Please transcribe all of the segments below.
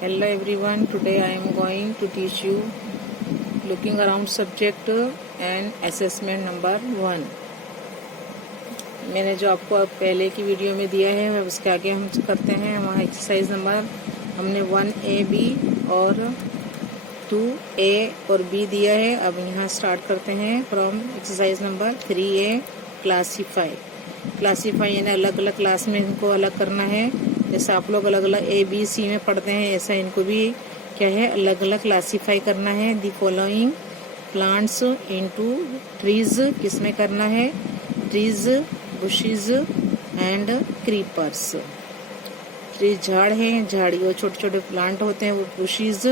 Hello everyone, today I am going to teach you looking around subject and assessment number 1। मैंने जो आपको पहले की वीडियो में दिया है उसके आगे हम करते हैं। वहाँ एक्सरसाइज नंबर हमने 1A B और 2A और B दिया है। अब यहाँ स्टार्ट करते हैं from exercise number 3A classify यानी अलग अलग क्लास में इनको अलग करना है। जैसे आप लोग अलग अलग A B C में पढ़ते हैं ऐसा इनको भी क्या है अलग अलग क्लासीफाई करना है। The following plants into trees किसमें करना है, trees, bushes and creepers. Trees झाड़ हैं, झाड़ियों छोटे छोटे प्लांट होते हैं वो बुशेज,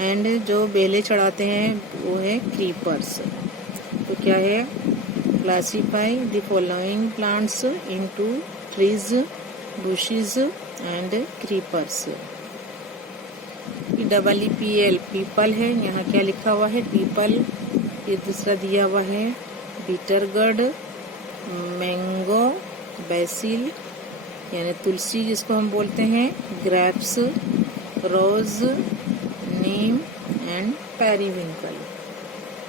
एंड जो बेले चढ़ाते हैं वो है क्रीपर्स। तो क्या है, classify the following plants into trees, bushes and creepers. PEOPL people है, यहाँ क्या लिखा हुआ है पीपल। ये दूसरा दिया हुआ है बीटरगर्ड, मैंगो, बेसिल यानी तुलसी जिसको हम बोलते हैं, grapes, rose, neem and periwinkle.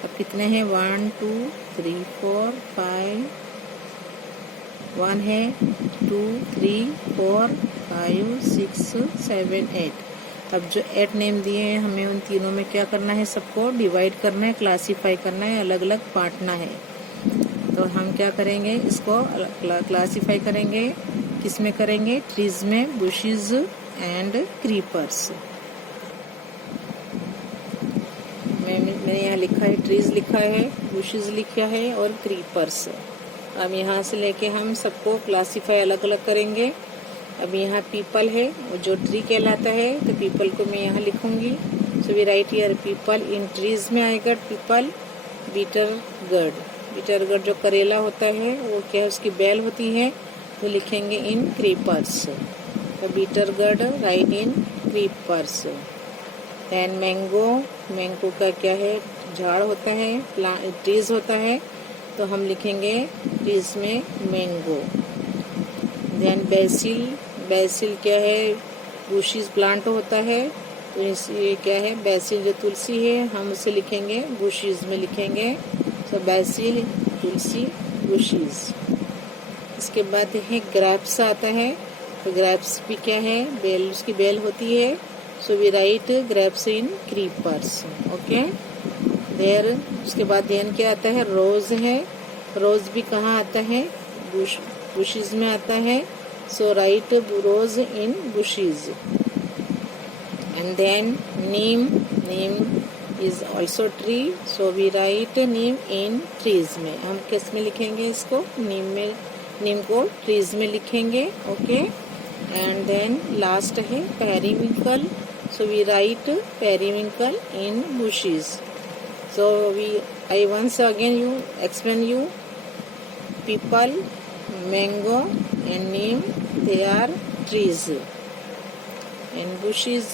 अब कितने हैं, 1 2 3 4 5, 1 है, 2 3 4 5 6 7 8। अब जो 8 नेम दिए हैं हमें उन तीनों में क्या करना है, सबको डिवाइड करना है, क्लासीफाई करना है, अलग अलग बांटना है। तो हम क्या करेंगे, इसको क्लासीफाई करेंगे, किसमें करेंगे, ट्रीज में, बुशेज एंड क्रीपर्स। मैंने यहाँ लिखा है ट्रीज लिखा है, बुशेज लिखा है और क्रीपर्स। अब यहाँ से लेके हम सबको क्लासीफाई अलग अलग करेंगे। अब यहाँ पीपल है, जो ट्री कहलाता है, तो पीपल को मैं यहाँ लिखूंगी। So we write here peepal. In trees में आएगा पीपल, बीटरगर्ड जो करेला होता है वो क्या है, उसकी बेल होती है, तो लिखेंगे इन क्रीपर्स। तो बीटरगर्ड राइट इन क्रीपर्स। देन मैंगो का क्या है, झाड़ होता है, ट्रीज होता है, तो हम लिखेंगे ट्रीज में मैंगो। देन बेसिल क्या है, बुशीज प्लांट होता है, तो ये क्या है, बेसिल जो तुलसी है हम उसे लिखेंगे बुशीज में लिखेंगे। तो बेसिल, तुलसी, बुशीज। इसके बाद है ग्रेप्स आता है, तो ग्रेप्स भी क्या है, बेल, उसकी बेल होती है, so we write grapes in creepers. Okay there. उसके बाद देन क्या आता है, रोज है, रोज भी कहाँ आता है, बुशेज में आता है, so write rose in bushes. And then neem is also tree, so we write neem in trees में। हम किस में लिखेंगे इसको, नीम को ट्रीज में लिखेंगे। ओके एंड देन लास्ट है periwinkle, so we write periwinkle in bushes. So I once again explain you people, mango and neem, they are trees, and bushes,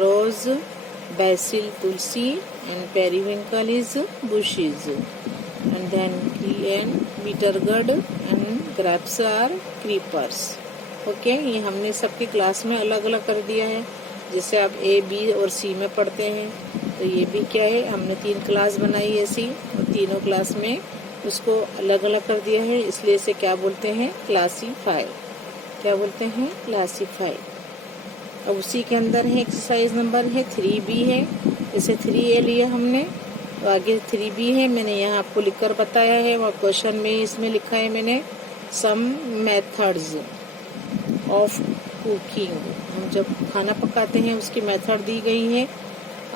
rose, basil, tulsi and periwinkle is bushes, and then bittergourd and grapes are creepers। Okay ये हमने सबकी class में अलग अलग कर दिया है। जैसे आप A B और C में पढ़ते हैं, तो ये भी क्या है, हमने 3 क्लास बनाई ऐसी, और तीनों क्लास में उसको अलग अलग कर दिया है, इसलिए इसे क्या बोलते हैं, क्लासीफाई। क्या बोलते हैं, क्लासीफाई। अब उसी के अंदर है एक्सरसाइज नंबर है 3B है। जैसे 3A लिया हमने, तो आगे 3B है, मैंने यहाँ आपको लिखकर बताया है, और क्वेश्चन में इसमें लिखा है मैंने सम मेथड्स ऑफ कुकिंग। हम जब खाना पकाते हैं उसकी मेथड दी गई है,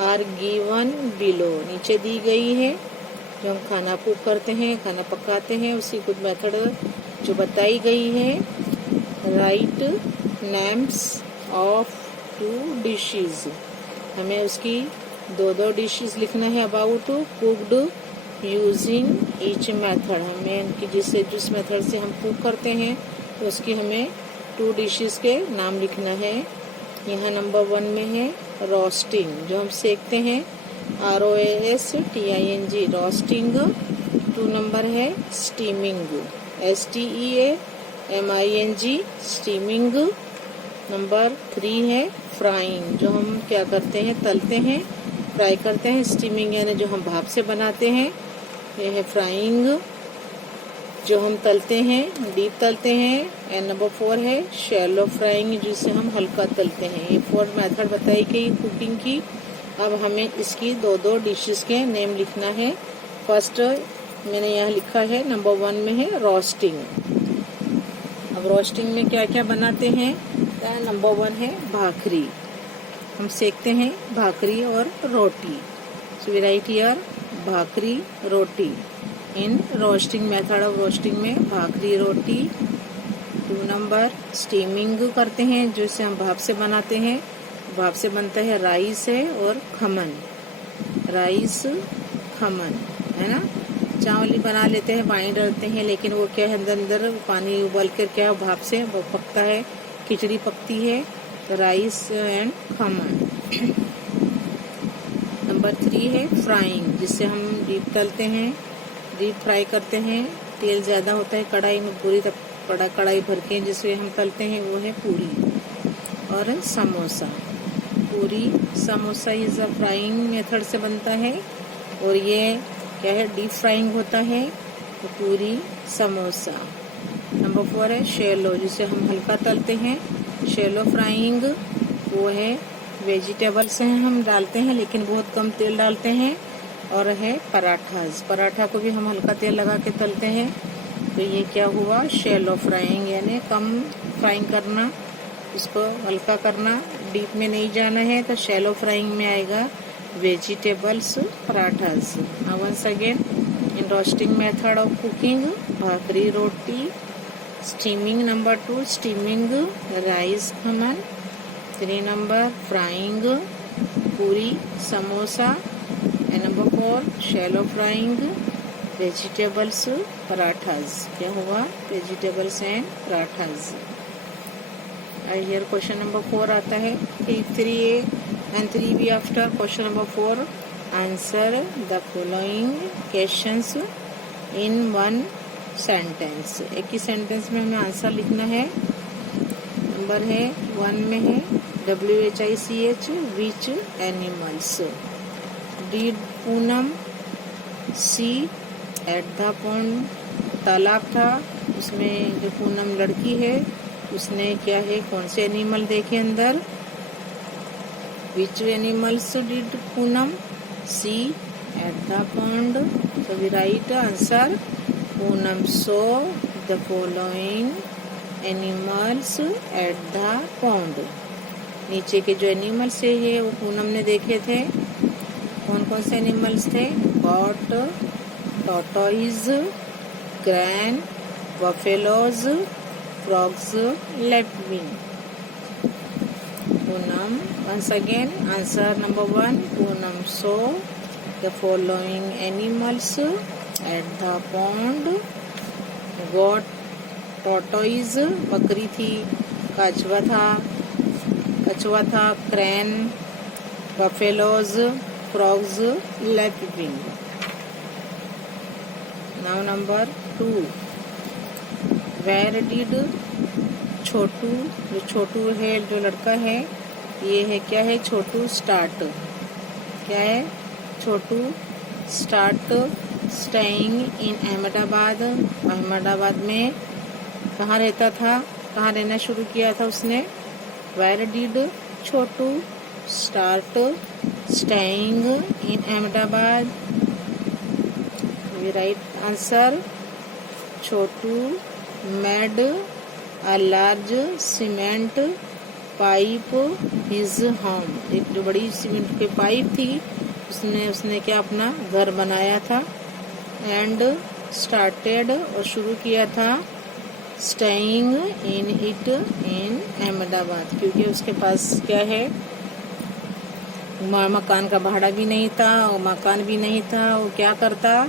आर गिवन बिलो, नीचे दी गई है। जो हम खाना कुक करते हैं, खाना पकाते हैं, उसकी कुछ मेथड जो बताई गई है। राइट नेम्स ऑफ 2 डिशेज, हमें उसकी 2 डिशेज लिखना है about cooked using each method. हमें उनकी जिस मेथड से हम कुक करते हैं तो उसकी हमें 2 डिशेस के नाम लिखना है। यहाँ नंबर 1 में है रोस्टिंग, जो हम सेकते हैं, ROASTING रोस्टिंग। 2 नंबर है स्टीमिंग, STEAMING स्टीमिंग। नंबर 3 है फ्राइंग, जो हम क्या करते हैं, तलते हैं, फ्राई करते हैं। स्टीमिंग यानी जो हम भाप से बनाते हैं, ये है फ्राइंग, जो हम तलते हैं, डीप तलते हैं। एंड नंबर 4 है शैलो फ्राइंग, जिसे हम हल्का तलते हैं। ये 4 मेथड बताई गई कुकिंग की। अब हमें इसकी दो डिशेस के नेम लिखना है। फर्स्ट मैंने यहाँ लिखा है, नंबर 1 में है रोस्टिंग। अब रोस्टिंग में क्या क्या बनाते हैं, नंबर 1 है भाकरी, हम सेकते हैं भाकरी और रोटी। So we write here bhakri roti in roasting method of roasting में भाकरी रोटी। 2 नंबर स्टीमिंग करते हैं, जिसे हम भाप से बनाते हैं। भाप से बनता है राइस है और खमन, राइस खमन है ना। चावल ही बना लेते हैं, पानी डालते हैं, लेकिन वो क्या है, अंदर पानी उबल कर क्या भाप से वो पकता है, खिचड़ी पकती है। तो राइस एंड खमन। नंबर 3 है फ्राइंग, जिससे हम डीप तलते हैं, डीप फ्राई करते हैं। तेल ज़्यादा होता है कढ़ाई में, पूरी बड़ा कढ़ाई भर के जिससे हम तलते हैं, वो है पूरी और समोसा। पूरी samosa is a frying method से बनता है, और ये क्या है, डीप फ्राइंग होता है। तो पूरी समोसा। नंबर 4 है शैलो, जिसे हम हल्का तलते हैं। शैलो फ्राइंग वो है वेजिटेबल्स हैं हम डालते हैं, लेकिन बहुत कम तेल डालते हैं। और है पराठास, पराठा को भी हम हल्का तेल लगा के तलते हैं। तो ये क्या हुआ, शैलो फ्राइंग, यानी कम फ्राइंग करना, इसको हल्का करना, डीप में नहीं जाना है। तो शैलो फ्राइंग में आएगा vegetables parathas. Once again in roasting method of cooking, bhakri roti. Steaming number 2 steaming rice khaman. 3 number frying puri samosa. And number 4 shallow frying vegetables parathas. क्या हुआ, vegetables and parathas. Here question number 4 आता है, 3A and 3B after question number 4 answer the following questions in one sentence। एक ही sentence में हमें answer लिखना है। Number है 1 में है WHICH which animals did Poonam see at the pond, तालाब था, उसमें जो पूनम लड़की है उसने क्या है, कौन से एनिमल देखे अंदर। Which animals did Poonam see at the pond? So we write answer. Poonam saw the following animals at the pond. नीचे के जो एनिमल्स है वो पूनम ने देखे थे। कौन कौन से एनिमल्स थे, goat, tortoise, crane, buffaloes, frogs, lapwing. Poonam, once again answer number 1, Poonam saw the following animals at the pond. Got tortoise, बकरी थी, कछुआ था, crane, buffaloes, frogs, lapwing. Now number 2, where did छोटू, जो छोटू है, जो लड़का है, ये है क्या है, छोटू स्टार्ट। क्या है, Chhotu start staying in Ahmedabad. Ahmedabad में कहाँ रहता था, कहाँ रहना शुरू किया था उसने। Where did Chhotu start staying in Ahmedabad. We write answer, Chhotu made a large cement pipe his home। एक जो बड़ी सीमेंट की पाइप थी, उसने क्या अपना घर बनाया था। एंड स्टार्टेड, और शुरू किया था, staying in it in Ahmedabad, क्योंकि उसके पास क्या है, मकान का भाड़ा भी नहीं था और मकान भी नहीं था। वो क्या करता,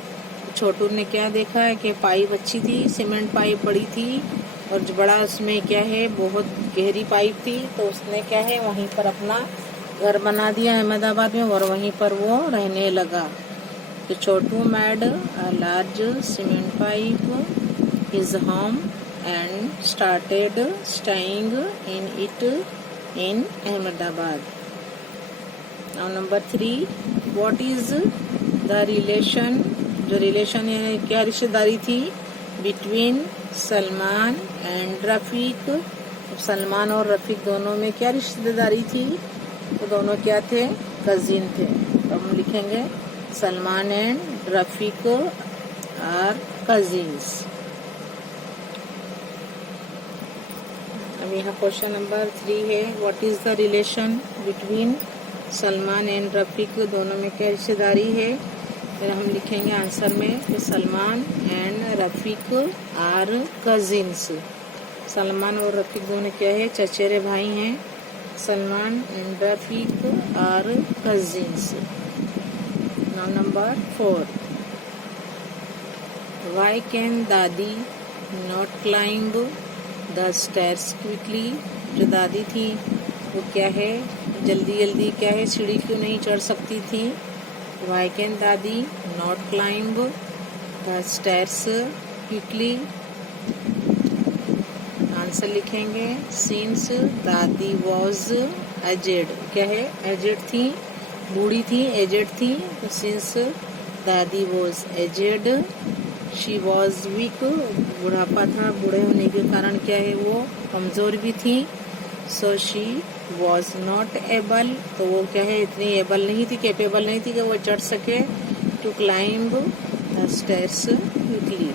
छोटू ने क्या देखा है कि पाइप अच्छी थी, सीमेंट पाइप बड़ी थी और जो बड़ा उसमें क्या है, बहुत गहरी पाइप थी। तो उसने क्या है, वहीं पर अपना घर बना दिया अहमदाबाद में, और वहीं पर वो रहने लगा। तो Chhotu made a large cement pipe his home and started staying in it in Ahmedabad. Now number 3, what is the relation, जो रिलेशन है क्या रिश्तेदारी थी बिटवीन सलमान एंड रफ़ीक. सलमान और रफ़ीक दोनों में क्या रिश्तेदारी थी, तो दोनों क्या थे, कजिन थे. तो हम लिखेंगे Salman and Rafiq are cousins. अब यहाँ क्वेश्चन नंबर 3 है, what is the relation between Salman and Rafiq, दोनों में क्या रिश्तेदारी है. फिर हम लिखेंगे आंसर में कि Salman and Rafiq are cousins. Salman और रफ़ीक दोनों क्या है, चचेरे भाई हैं. Salman and Rafiq are cousins. Now number 4, why can dadi not climb the stairs quickly. जो दादी थी वो क्या है, जल्दी जल्दी क्या है, सीढ़ी क्यों नहीं चढ़ सकती थी. Y can dadi not climb the stairs quickly. Answer लिखेंगे सिंस दादी वॉज एजेड. क्या है, एजेड थी, बूढ़ी थी, एजेड थी. तो since dadi was aged, she was weak, बुढ़ापा था, बूढ़े होने के कारण क्या है, वो कमज़ोर भी थी. सो शी वॉज नॉट एबल, तो वो क्या है, इतनी एबल नहीं थी, कैपेबल नहीं थी कि वो चढ़ सके. To climb the stairs quickly,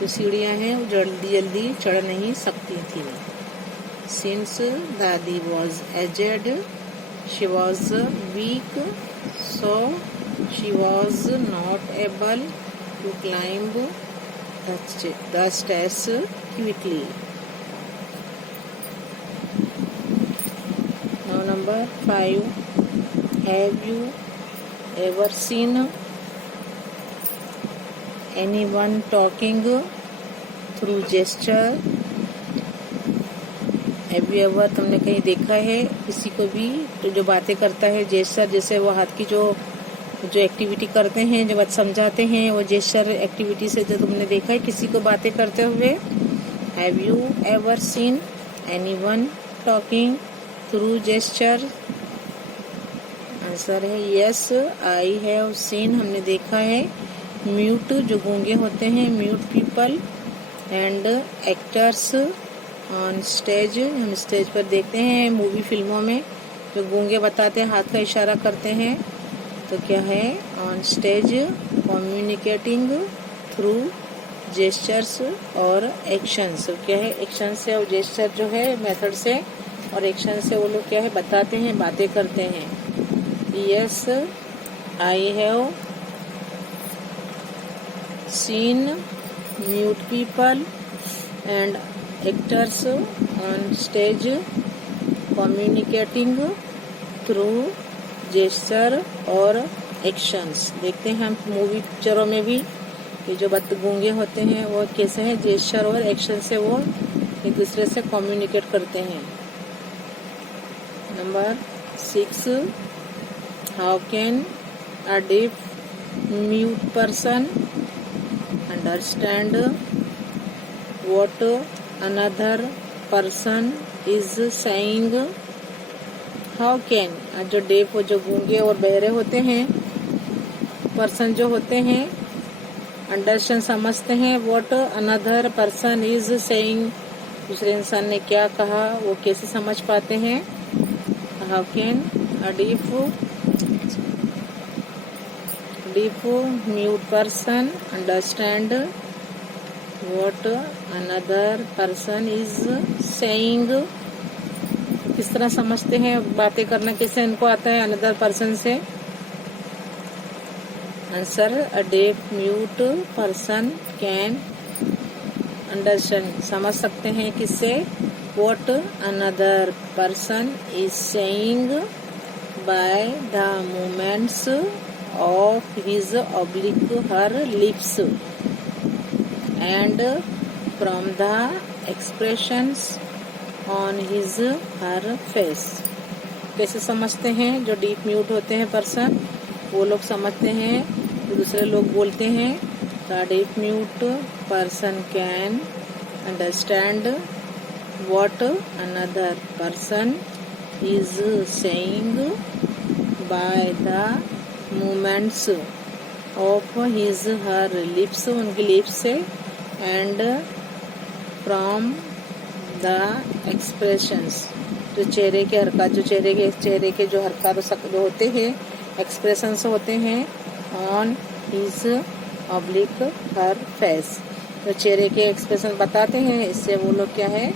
जो सीढ़ियाँ हैं वो जल्दी जल्दी चढ़ नहीं सकती थी. Since dadi was aged, she was weak, so she was not able to climb the stairs quickly. Now number 5, have you ever seen anyone talking through gesture. Have you ever, तुमने कहीं देखा है किसी को भी तो जो बातें करता है जेस्चर, जैसे वो हाथ की जो एक्टिविटी करते हैं, जो बात समझाते हैं, वो जेस्चर एक्टिविटी से जो तुमने देखा है किसी को बातें करते हुए. Have you ever seen anyone talking through gesture? Answer है यस, आई हैव सीन, हमने देखा है. म्यूट, जो गूंगे होते हैं, mute people and actors on stage, हम स्टेज पर देखते हैं मूवी फिल्मों में जो गूंगे बताते हैं, हाथ का इशारा करते हैं. तो क्या है, on stage communicating through gestures और एक्शंस. क्या है, एक्शन से और जेस्चर जो है मेथड से और एक्शन से वो लोग क्या है बताते हैं, बातें करते हैं. Yes, I have seen mute people and actors on stage communicating through gesture और एक्शंस. देखते हैं हम मूवी पिक्चरों में भी कि जो गूंगे होते हैं वो कैसे हैं, जेस्चर और एक्शन से वो एक दूसरे से कम्युनिकेट करते हैं. Number 6, how can a deaf mute person understand what another person is saying. How can, जो डेफ जो गूंगे और बहरे होते हैं पर्सन जो होते हैं, अंडरस्टैंड समझते हैं, what another person is saying, दूसरे इंसान ने क्या कहा वो कैसे समझ पाते हैं. How can a deaf mute person understand what another person is saying. किस तरह समझते हैं, बातें करना कैसे इनको आता है अनदर पर्सन से. Answer, a deaf mute person can understand, समझ सकते हैं किससे, what another person is saying by the movements of his oblique her lips and from the expressions on his her face. कैसे समझते हैं, जो डीप म्यूट होते हैं पर्सन वो लोग समझते हैं तो दूसरे लोग बोलते हैं. The deep mute person can understand what another person is saying by the movements of his her lips, उनकी lips से, and from the expressions, जो चेहरे के हरकत, जो चेहरे के जो हरकत जो होते हैं, एक्सप्रेशंस होते हैं, on his oblique her face, जो चेहरे के एक्सप्रेशन बताते हैं, इससे वो लोग क्या है,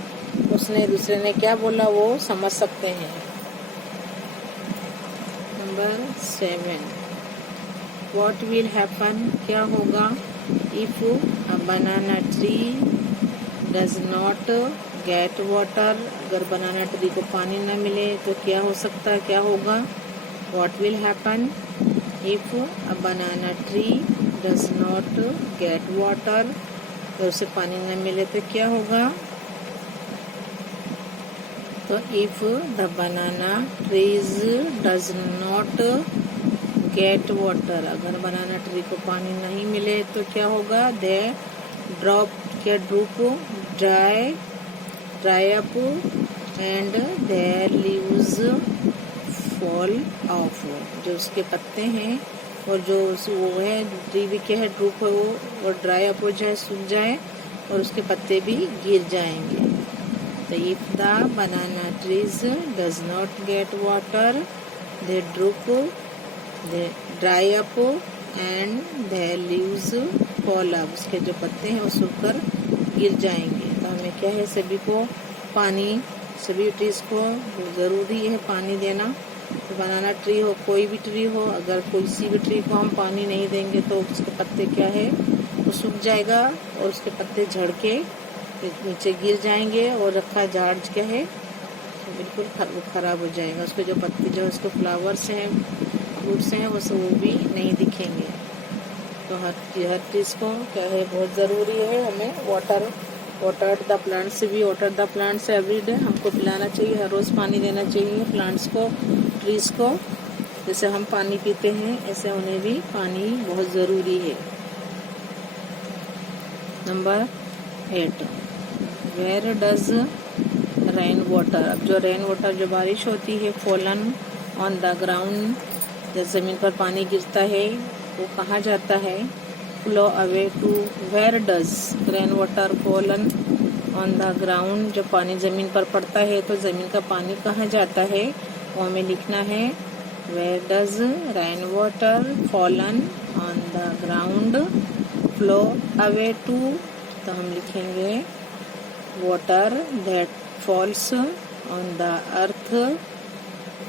उसने दूसरे ने क्या बोला वो समझ सकते हैं। नंबर 7, व्हाट विल हैपन, क्या होगा, if a banana tree does not get water, अगर बनाना ट्री को पानी न मिले तो क्या हो सकता है, क्या होगा। What will happen if a banana tree does not get water, तो उसे पानी न मिले तो क्या होगा। तो if the banana trees does not get water, अगर बनाना ट्री को पानी नहीं मिले तो क्या होगा। दे ड्रॉप, क्या drupe, dry up and there leaves fall of, जो उसके पत्ते हैं और जो वो है ट्री भी क्या है, ड्रूप है वो, और ड्राई अप हो जाए, सूख जाए, और उसके पत्ते भी गिर जाएंगे। तो if the banana trees does not get water, they droop, they dry up and their leaves fall up, उसके जो पत्ते हैं वो सूखकर गिर जाएंगे। तो हमें क्या है, सभी को पानी, सभी ट्रीज को ज़रूरी है पानी देना। तो बनाना ट्री हो, कोई भी ट्री हो, अगर किसी भी ट्री को हम पानी नहीं देंगे तो उसके पत्ते क्या है, वो सूख जाएगा और उसके पत्ते झड़ के नीचे गिर जाएंगे और रखा झाड़ क्या है तो बिल्कुल खराब हो जाएगा। उसके जो पत्ते, जो उसके फ्लावर्स हैं, फ्रूट्स हैं, वो सब वो भी नहीं दिखेंगे। तो हर चीज़ को क्या है, बहुत ज़रूरी है हमें वाटर द प्लांट्स, भी water the plants every day, हमको पिलाना चाहिए, हर रोज़ पानी देना चाहिए प्लांट्स को, ट्रीज को। जैसे हम पानी पीते हैं ऐसे उन्हें भी पानी बहुत ज़रूरी है। Number 8, where does rain water, अब जो रेन वाटर, जो बारिश होती है, फॉलन ऑन द ग्राउंड, जब ज़मीन पर पानी गिरता है वो कहाँ जाता है। Flow away to, where does rain water fallen on the ground, जब पानी ज़मीन पर पड़ता है तो ज़मीन का पानी कहाँ जाता है, वो हमें लिखना है। Where does rain water fallen on the ground flow away to, तो हम लिखेंगे water that falls on the earth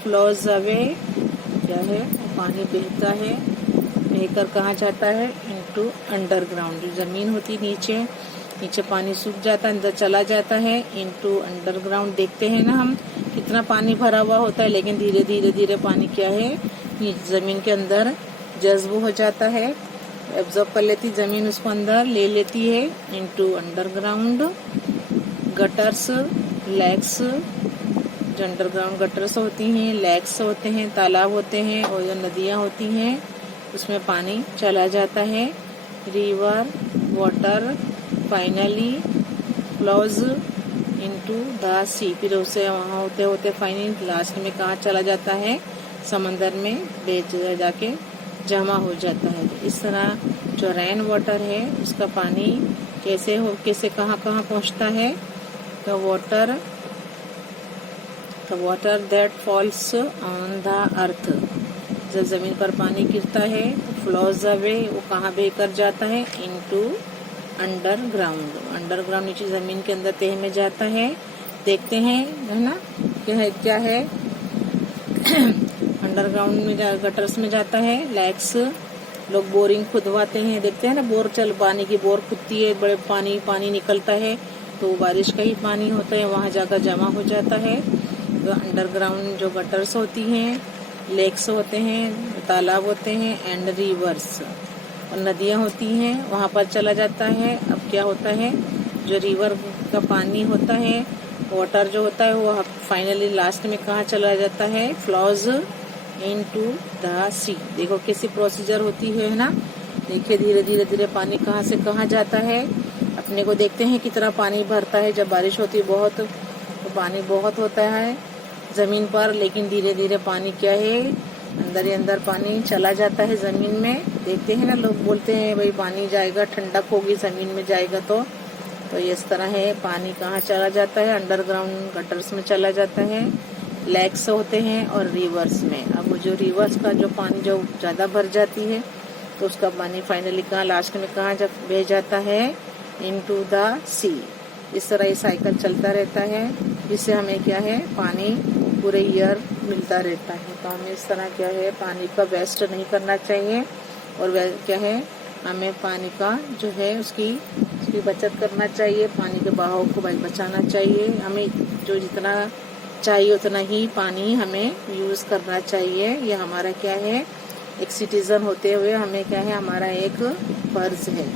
flows away, क्या है, पानी बहता है, बहकर कहाँ जाता है, into underground, जो ज़मीन होती नीचे पानी सूख जाता है, अंदर चला जाता है, into underground। देखते हैं ना हम कितना पानी भरा हुआ होता है, लेकिन धीरे धीरे पानी क्या है, ज़मीन के अंदर जज्ब हो जाता है, एब्जॉर्ब कर लेती ज़मीन, उसको अंदर ले लेती है, into underground। गटर्स, लेक्स, जो अंडरग्राउंड गटर्स होती हैं, लेक्स होते हैं, तालाब होते हैं, और जो नदियाँ होती हैं उसमें पानी चला जाता है। River water finally flows into the sea, फिर उसे वहाँ होते होते फाइनली लास्ट में कहाँ चला जाता है, समंदर में जाके जमा हो जाता है। तो इस तरह जो रेन वाटर है उसका पानी कैसे कहाँ पहुँचता है। The water that falls on the earth, जब ज़मीन पर पानी गिरता है तो flows away, वो कहाँ बहकर जाता है, into underground, नीचे ज़मीन के अंदर तह में जाता है। देखते हैं है ना, क्या है अंडरग्राउंड में गटर्स में जाता है। लैक्स, लोग बोरिंग खुदवाते हैं, देखते हैं ना, पानी की बोर खुदती है, बड़े पानी निकलता है, तो बारिश का ही पानी होता है, वहाँ जाकर जमा हो जाता है। तो अंडरग्राउंड जो गटर्स होती हैं, लेक्स होते हैं, तालाब होते हैं, एंड रिवर्स, और नदियाँ होती हैं, वहाँ पर चला जाता है। अब क्या होता है, जो रिवर का पानी होता है, वाटर जो होता है, वो फाइनली लास्ट में कहाँ चला जाता है, फ्लोज इनटू द सी। देखो कैसी प्रोसीजर होती है ना, देखिए धीरे पानी कहाँ से कहाँ जाता है। अपने को देखते हैं कितना पानी भरता है, जब बारिश होती है बहुत, तो पानी बहुत होता है, ज़मीन पर, लेकिन धीरे धीरे पानी क्या है, अंदर ही अंदर पानी चला जाता है ज़मीन में। देखते हैं ना, लोग बोलते हैं भाई पानी जाएगा, ठंडक होगी ज़मीन में जाएगा तो ये इस तरह है। पानी कहाँ चला जाता है, अंडरग्राउंड गटर्स में चला जाता है, लेक्स होते हैं और रिवर्स में। अब वो जो रिवर्स का जो पानी जो ज़्यादा भर जाती है तो उसका पानी फाइनली कहाँ, लास्ट में कहाँ बह जाता है, इनटू द सी। इस तरह ये साइकिल चलता रहता है, जिससे हमें क्या है, पानी पूरे ईयर मिलता रहता है। तो हमें इस तरह क्या है, पानी का वेस्ट नहीं करना चाहिए और क्या है, हमें पानी का जो है उसकी बचत करना चाहिए, पानी के बहाव को बचाना चाहिए। हमें जो जितना चाहिए उतना ही पानी हमें यूज़ करना चाहिए। ये हमारा क्या है, एक सिटीज़न होते हुए हमें क्या है, हमारा एक फर्ज है।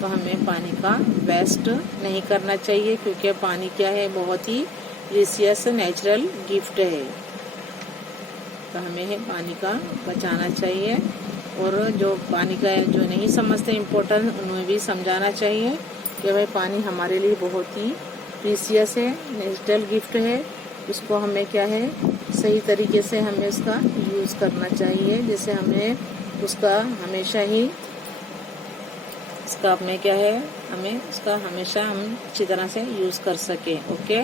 तो हमें पानी का वेस्ट नहीं करना चाहिए, क्योंकि पानी क्या है, बहुत ही प्रीशियस नेचुरल गिफ्ट है। तो हमें पानी का बचाना चाहिए और जो पानी का जो नहीं समझते इम्पोर्टेंस, उन्हें भी समझाना चाहिए कि भाई पानी हमारे लिए बहुत ही प्रीशियस है, नेचुरल गिफ्ट है। उसको हमें क्या है, सही तरीके से हमें उसका यूज़ करना चाहिए, जैसे हमें उसका हमेशा ही इसका हमें क्या है, हमें उसका हमेशा हम अच्छी तरह से यूज़ कर सकें। ओके।